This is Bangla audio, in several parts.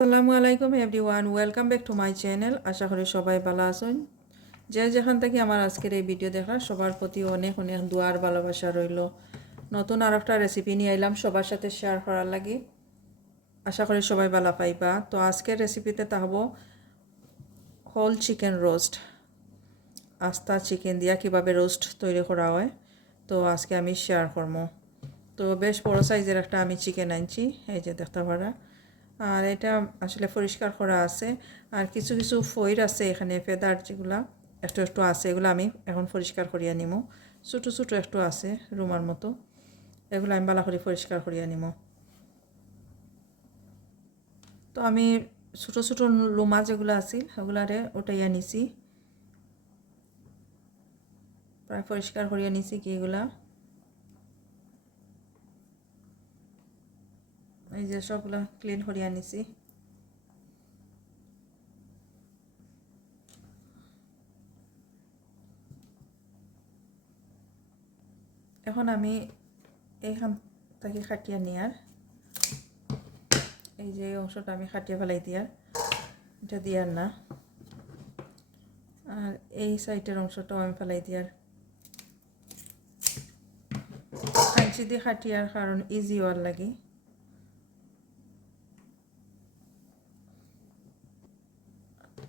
আসসালামু আলাইকুম everyone, welcome back to my channel. আশা করি সবাই ভালো আছেন। যে যেখান থেকে আমার আজকের এই ভিডিও দেখা সবার প্রতি অনেক অনেক দোয়ার ভালোবাসা রইল। নতুন আর একটা রেসিপি নিয়ে এলাম সবার সাথে শেয়ার করার লাগি। আশা করি সবাই ভালো পাইবা। তো আজকের রেসিপিতে থাকবো হোল চিকেন রোস্ট। আস্তা চিকেন দিয়া কীভাবে রোস্ট তৈরি করা হয় তো আজকে আমি শেয়ার করবো। তো বেশ বড়ো সাইজের একটা আমি চিকেন আনছি, এই যে দেখতে পারা। আর এটা আসলে পরিষ্কার করা আছে, আর কিছু কিছু ফয়ের আছে এখানে, ফেদার যেগুলা একটু একটু আছে, এগুলো আমি এখন পরিষ্কার করিয়া নিব। ছোটো ছোটো একটু আছে রুমার মতো, এগুলো আমি ভালো করে পরিষ্কার করিয়া নিব। তো আমি ছোটো ছোটো লুমা যেগুলো আছিল সেগুলারে উঠাইয়া নিছি, প্রায় পরিষ্কার করিয়া নিছি কি এগুলা। এই যে সবগুলা ক্লিন করিয়া নিছি। এখন আমি এইখান থেকে কাটিয়া নিয়ার, এই যে অংশটা আমি কাটিয়ে ফেলাই দিয়ার, এটা দিয়ার না। আর এই সাইডের অংশটাও আমি ফেলাই দিয়ার, কাঁচি দিয়ে কাটিয়ার কারণ ইজি হওয়ার লাগে।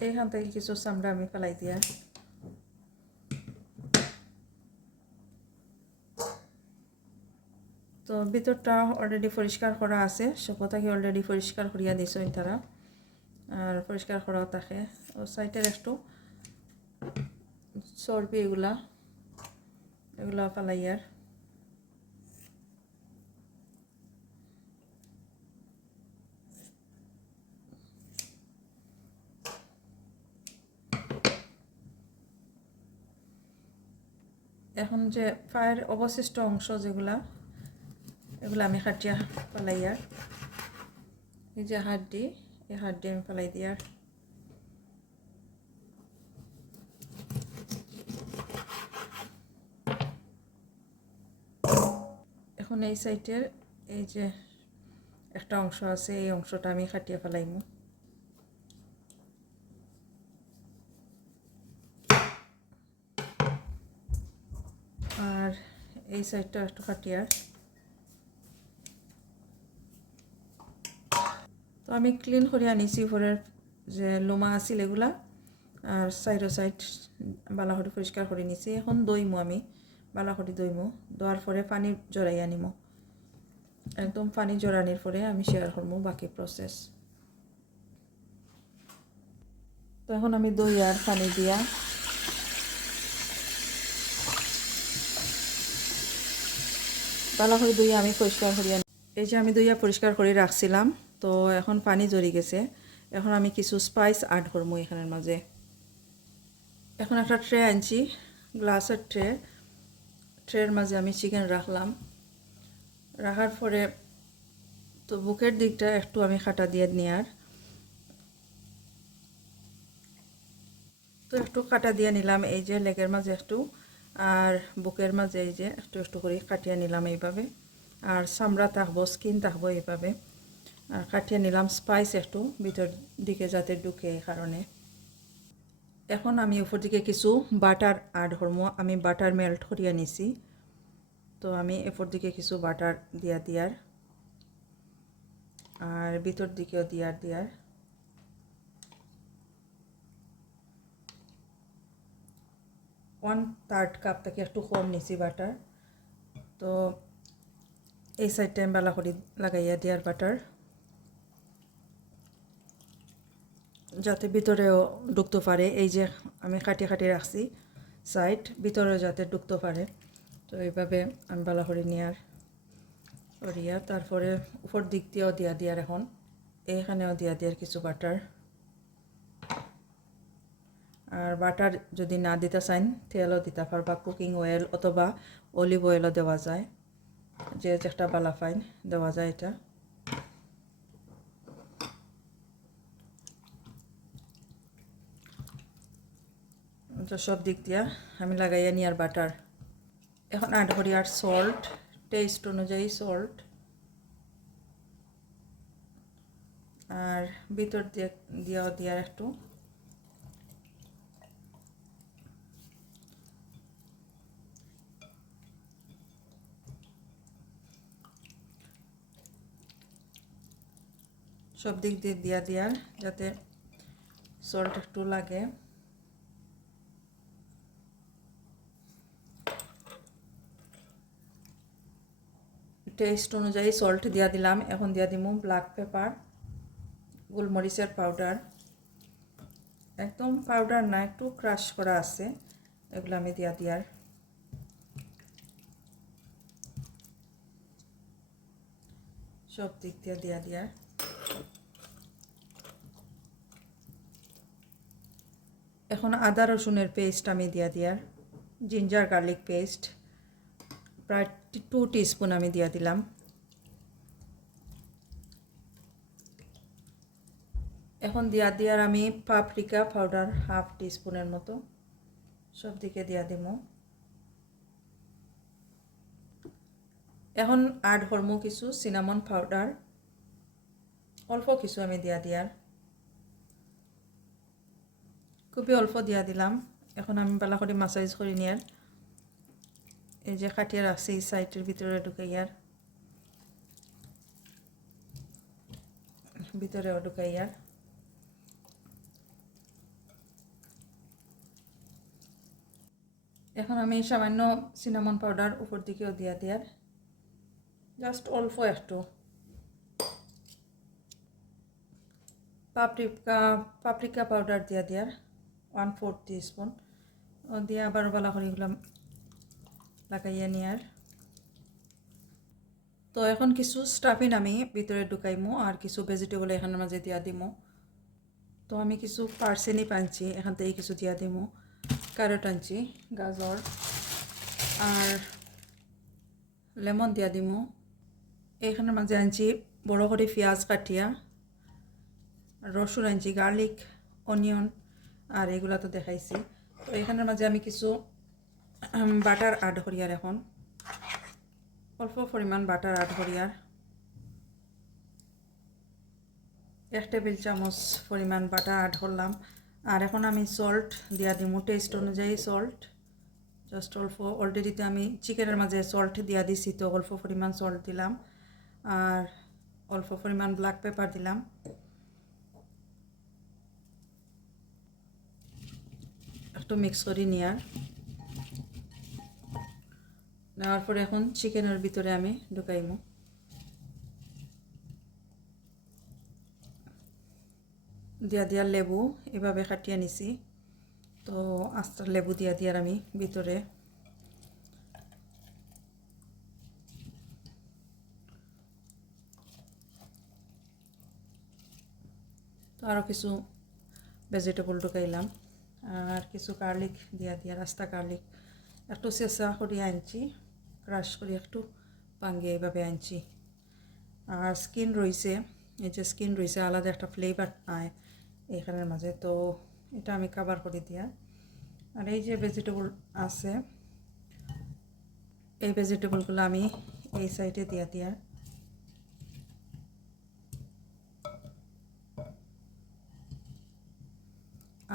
এইখান থেকে কিছু চামড়া আমি ফেলাই দিয়ার। তো ভিতরটা অলরেডি পরিষ্কার করা আছে, সকটাকে অলরেডি পরিষ্কার করিয়া দিয়েছেন তারা, আর পরিষ্কার করাও থাকে। ও সাইডের একটু চর্বি এগুলা ফেলাইয়ার। এখন যে পায়ের অবশিষ্ট অংশ যেগুলা, এগুলো আমি কাটিয়া ফেলাইয়ার। এই যে হাড্ডি, এই হাড্ডি আমি ফেলাই দিয়ার। এখন এই সাইডের এই যে একটা অংশ আছে, এই অংশটা আমি কাটিয়ে ফেলাইমু। আর এই সাইডটা একটু কাটিয়ার। তো আমি ক্লিন করিয়া নিছি উপরের যে লোমা আছিল এগুলা, আর সাইড বালা করে পরিষ্কার করে নিছি। এখন দইমু, আমি বালা করে দইমু, দেওয়ার পরে পানি জড়াইয়া নিমু। একদম পানি জড়ানির পরে আমি শেয়ার করবো বাকি প্রসেস। তো এখন আমি দই আর পানি দিয়া বালা করে দইয়া আমি পরিষ্কার করিয়া, এই যে আমি দইয়া পরিষ্কার করে রাখছিলাম। তো এখন পানি জড়ি গেছে, এখন আমি কিছু স্পাইস অ্যাড করবো এখানের মাঝে। এখন একটা ট্রে আনছি, গ্লাসের ট্রের মাঝে আমি চিকেন রাখলাম। রাখার পরে তো বুকের দিকটা একটু আমি কাটা দিয়ে নেওয়ার, তো একটু কাটা দিয়ে নিলাম এই যে লেগের মাঝে একটু, আর বুকের মাঝে এই যে একটু একটু করে কাটিয়ে নিলাম এইভাবে। আর চামড়া থাকবো, স্কিন থাকবো এইভাবে। আর কাটিয়ে নিলাম স্পাইস একটু ভিতর দিকে যাতে ঢুকে, এই কারণে। এখন আমি উপর দিকে কিছু বাটার অ্যাড করবো, আমি বাটার মেল্ট করিয়া নিছি। তো আমি উপর দিকে কিছু বাটার দিয়ার, আর ভিতর দিকেও দিয়ার। 1/3 কাপ থেকে একটু কম নিছি বাটার। তো এই সাইডটা আমি বালা করে লাগাইয়া দিয়ার বাটার, যাতে ভিতরেও ঢুকতে পারে। এই যে আমি কাটিয়ে রাখছি সাইড, ভিতরেও যাতে ঢুকতে পারে। তো এইভাবে আমি বালা করে নেওয়ার করিয়া, তারপরে উপর দিক দিয়েও দিয়ার। এখন এইখানেও দিয়ার কিছু বাটার। আর বাটার যদি না দিতে চান তেলও দিতে পারবা, কুকিং অয়েল অথবা অলিভ অয়েলও দেওয়া যায়, যে যেটা বালা ফাইন দেওয়া যায় এটা। তো সব দিক দিয়া আমি লাগাইয়া নিয়ার বাটার। এখন অ্যাড করি আর সল্ট, টেস্ট অনুযায়ী সল্ট। আর ভিতর দিয়ে একটু সব দিক দিয়ে দেওয়ার যাতে সল্ট একটু লাগে। টেস্ট অনুযায়ী সল্ট দিয়া দিলাম। এখন দিয়া দিব ব্ল্যাক পেপার, গোলমরিচের পাউডার, একদম পাউডার না, একটু ক্রাশ করা আছে, এগুলো আমি দিয়ার সব দিক দিয়ার। এখন আদা রসুনের পেস্ট আমি দিয়ার, জিঞ্জার গার্লিক পেস্ট প্রায় 2 টিস্পুন আমি দিলাম। এখন দিয়ার আমি পাপরিকা পাউডার 1/2 টিস্পুনের মতো সব দিকে দিব। এখন অ্যাড করবো কিছু সিনামন পাউডার, অল্প কিছু আমি দিয়ার, খুবই অল্প দিলাম। এখন আমি ভালো করে মাসাজ করে নিয়ার, এই যে কাটিয়ে রাখছি এই সাইডের ভিতরে ঢুকাইয়ার এখন আমি সামান্য সিনামন পাউডার উপর দিকেও দিয়ার, জাস্ট অল্প একটু। পাপরিকা পাউডার দিয়ার 1/4 টিস্পুন দিয়ে আবার ভালো করে এগুলো লাগাইয়া নিয়ার। তো এখন কিছু স্টাফিং আমি ভিতরে ঢুকাইমো আর কিছু ভেজিটেবল এখানের মাঝে দিয়া দিমো। তো আমি কিছু পার্সেনিপ আনছি, এখান থেকে কিছু দিয়া দিমো, ক্যারট আনছি, গাজর আর লেমন দিয়া দিমো। এইখানের মাঝে আনছি বড় করে পেঁয়াজ কাটিয়া, রসুন আনছি, গার্লিক, অনিয়ন আর এগুলা তো দেখাইছি। তো এখানের মাঝে আমি কিছু বাটার অ্যাড করিয়ার, এখন অল্প পরিমাণ বাটার অ্যাড করিয়ার, 1 টেবিল চামচ পরিমাণ বাটার অ্যাড করলাম। আর এখন আমি সল্ট দিয়া দিব, টেস্ট অনুযায়ী সল্ট, জাস্ট অল্প। অলরেডি তো আমি চিকেনের মাঝে সল্ট দিয়া দিছি, তো অল্প পরিমাণ সল্ট দিলাম আর অল্প পরিমাণ ব্ল্যাক পেপার দিলাম। একটু মিক্স করে নেওয়ার পরে এখন চিকেনের ভিতরে আমি ঢুকাইমু। দিয়া লেবু এভাবে কাটিয়ে নিছি, তো আস্তে লেবু দিয়ার আমি ভিতরে তো আরও কিছু ভেজিটেবল ঢুকাইলাম আর কিছু গার্লিক দিয়া রাস্তা গার্লিক একটু চেঁচা করে আনছি, ক্রাশ করে একটু ভাঙিয়ে এইভাবে আনছি। আর স্কিন রয়েছে, এই যে স্কিন রয়েছে, আলাদা একটা ফ্লেভার আয় এখানের মাঝে, তো এটা আমি কাভার করে দিয়া। আর এই যে ভেজিটেবল আছে, এই ভেজিটেবলগুলো আমি এই সাইডে দিয়া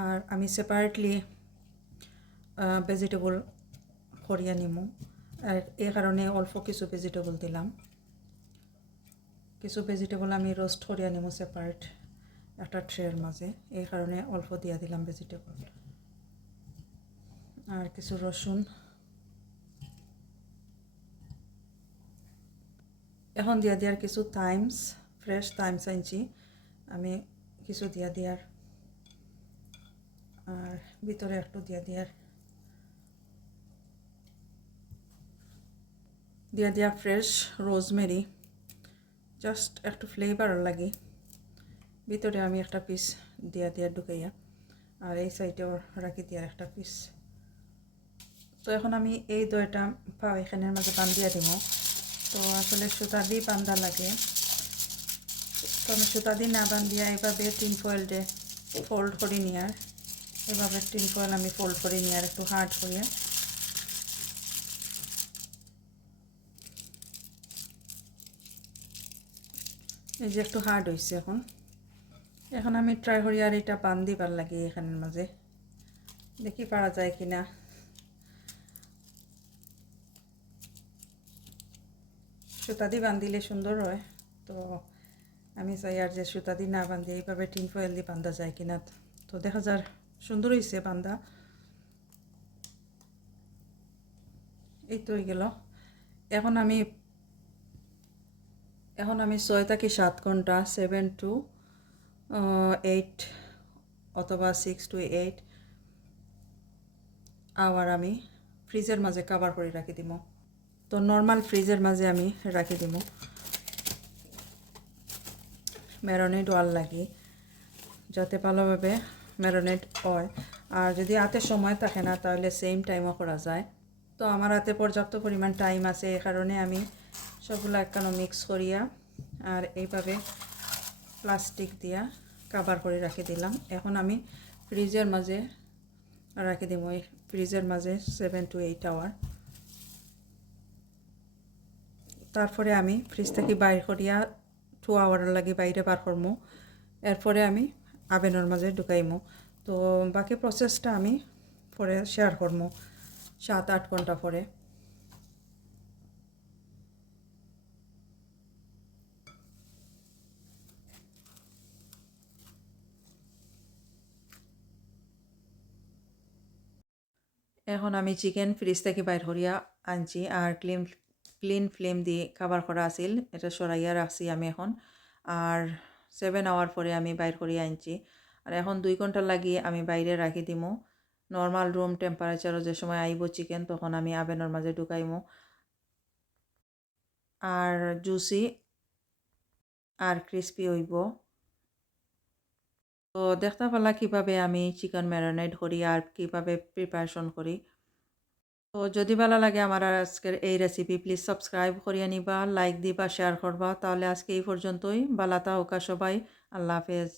আর আমি সেপারেটলি ভেজিটেবল করিয়া নিমু। আর এই কারণে অল্প কিছু ভেজিটেবল দিলাম, কিছু ভেজিটেবল আমি রোস্ট করিয়া নিমু সেপারেট একটা ট্রের মাঝে, এই কারণে অল্প দিয়া দিলাম ভেজিটেবল। আর কিছু রসুন, এখন দিয়ার কিছু থাইমস, ফ্রেশ থাইমস আনছি আমি, কিছু দিয়ার আর ভিতরে একটু দিয়া ফ্রেশ রোজমেরি, জাস্ট একটু ফ্লেভার লাগে। ভিতরে আমি একটা পিস দিয়া ঢুকাইয়া আর এই সাইডেও রাখি দিয়ার একটা পিস। তো এখন আমি এই দইটা এখানের মাঝে বান্ধিয়া দিব। তো আসলে সুতা দিয়ে বান্ধা লাগে, তো আমি সুতা দিয়ে না বান্ধিয়া এইভাবে টিন ফয়েল ফোল্ড করে নিয়ার, এভাবে টিন ফয়েল আমি ফোল্ড করে নিয়ার একটু হার্ড করিয়া। এই যে একটু হার্ড হয়েছে এখন, এখন আমি ট্রাই করি আর এটা বান দিবার লাগে এখানের মাঝে, দেখি পারা যায় কিনা। সুতা দিয়ে বান্ধিলে সুন্দর হয়, তো আমি চাই আর যে সুতা দিয়ে না বান্ধি এইভাবে টিন ফয়েল দিয়ে বান্ধা যায় কিনা। তো দেখা যার সুন্দর হয়েছে বান্ধা। এই তো হয়ে গেল। এখন আমি 6 থেকে 7 ঘন্টা 7 to 8 অথবা 6 to 8 আওয়ার আমি ফ্রিজের মাঝে কভার করে রাখি দিব। তো নর্মাল ফ্রিজের মাঝে আমি রাখি দিব ম্যারিনেট হওয়ার লাগে, যাতে ভালোভাবে ম্যারিনেট হয়। আর যদি হাতে সময় থাকে না তাহলে সেম টাইমও করা যায়। তো আমার হাতে পর্যাপ্ত পরিমাণ টাইম আছে, এই কারণে আমি সবগুলো একখানে মিক্স করিয়া আর এইভাবে প্লাস্টিক দিয়া কভার করে রাখি দিলাম। এখন আমি ফ্রিজের মাঝে রাখি দিব, ফ্রিজের মাঝে 7 to 8 আওয়ার। তারপরে আমি ফ্রিজ থেকে বাইর করিয়া 2 আওয়ারের লাগে বাইরে বার করবো। এরপরে আমি আভেনের মাঝে ঢুকাইমো। তো বাকি প্রসেসটা আমি পরে শেয়ার করবো 7-8 ঘন্টা পরে। এখন আমি চিকেন ফ্রিজ থেকে বাইর করিয়া আনছি আর ক্লিন ফ্লেম দিয়ে কভার করা আছিল, এটা সরাইয়া রাখছি আমি এখন। আর 7 আওয়ার পরে আমি বাইর করিয়া আনছি। আর এখন 2 ঘন্টা লাগিয়ে আমি বাইরে রাখি দিমু নর্মাল রুম টেম্পারেচারও। যে সময় আইব চিকেন তখন আমি আভেনের মাঝে ঢুকাইমু। আর জুসি আর ক্রিস্পি হইব। তো দেখতে পেলা কীভাবে আমি চিকেন ম্যারিনেট করি আর কীভাবে প্রিপারেশন করি। তো যদি ভালো লাগে আমার আজকের এই রেসিপি, প্লিজ সাবস্ক্রাইব করিয়া নিবা, লাইক দিবা, শেয়ার করবা। তাহলে আজকে এই পর্যন্তই। বালা থাকা সবাই, আল্লাহ হাফেজ।